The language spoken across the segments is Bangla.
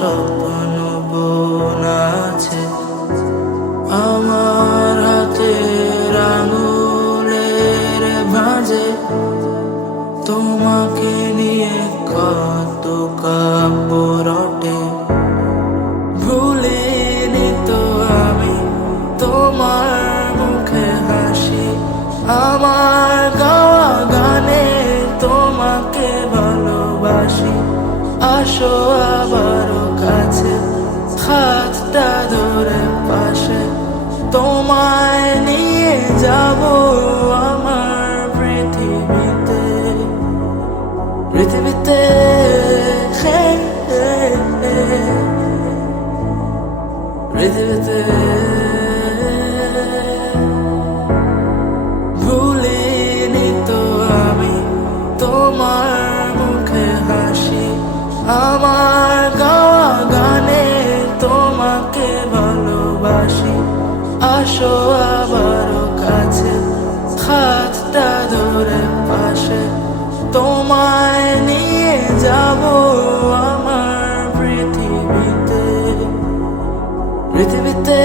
স্বপ্ন বোনা আছে আমার হাতের আঙুলের ভাঁজে। তোমাকে নিয়ে কত কাব্য রটে, ভুলিনি তো আমি তোমার মুখে হাসি। আমার গাওয়া গানে তোমাকে ভালোবাসি। আসো আবারও কাছে, হাতটা ধরে পাশে, তোমায় নিয়ে যাব আমার পৃথিবীতে। পৃথিবীতে পৃথিবীতে ভুলিনি তো আমি তোমার মুখে হাসি। আমার গাওয়া গানে তোমাকে ভালোবাসি। আসো আবারও কাছে, হাতটা ধরে পাশে, তোমায় নিয়ে যাব আমার পৃথিবীতে। পৃথিবীতে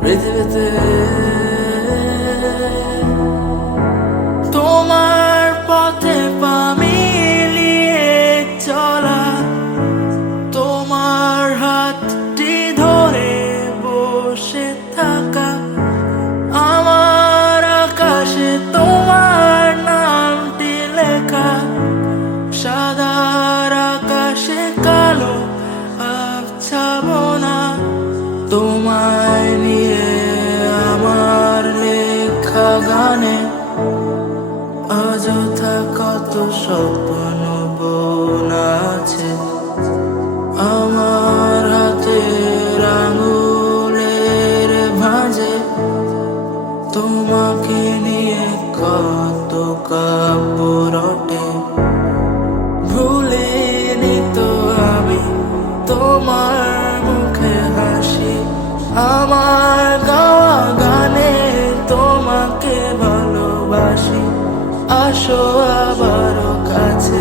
পৃথিবীতে তোমার পথে পা মিলিয়ে চলা, তোমার হাতটি ধরে বসে থাকা, আমার আকাশে তোমার নামটি লেখা, সাদার আকাশে কালো আবছাবনা। তোমায় নিয়ে আমার লেখা গানে অযথা কত স্বপ্ন বোনা আছে আমার হাতের আঙুলের ভাঁজে। তোমাকে নিয়ে কত কাব্য রটে, ভুলিনি তো আমি তোমার মুখে হাসি। আমার গাওয়া গানে তোমাকে ভালোবাসি। আসো আবারও কাছে,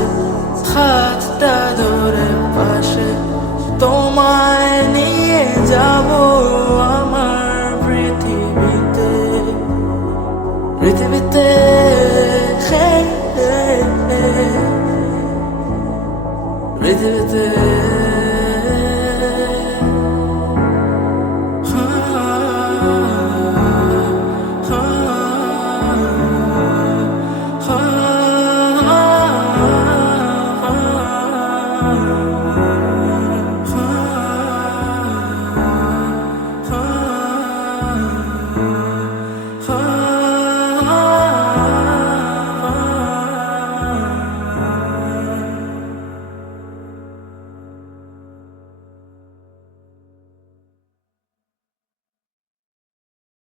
হাতটা ধরে পাশে, তোমায় নিয়ে যাব আমার পৃথিবীতে। পৃথিবীতে পৃথিবীতে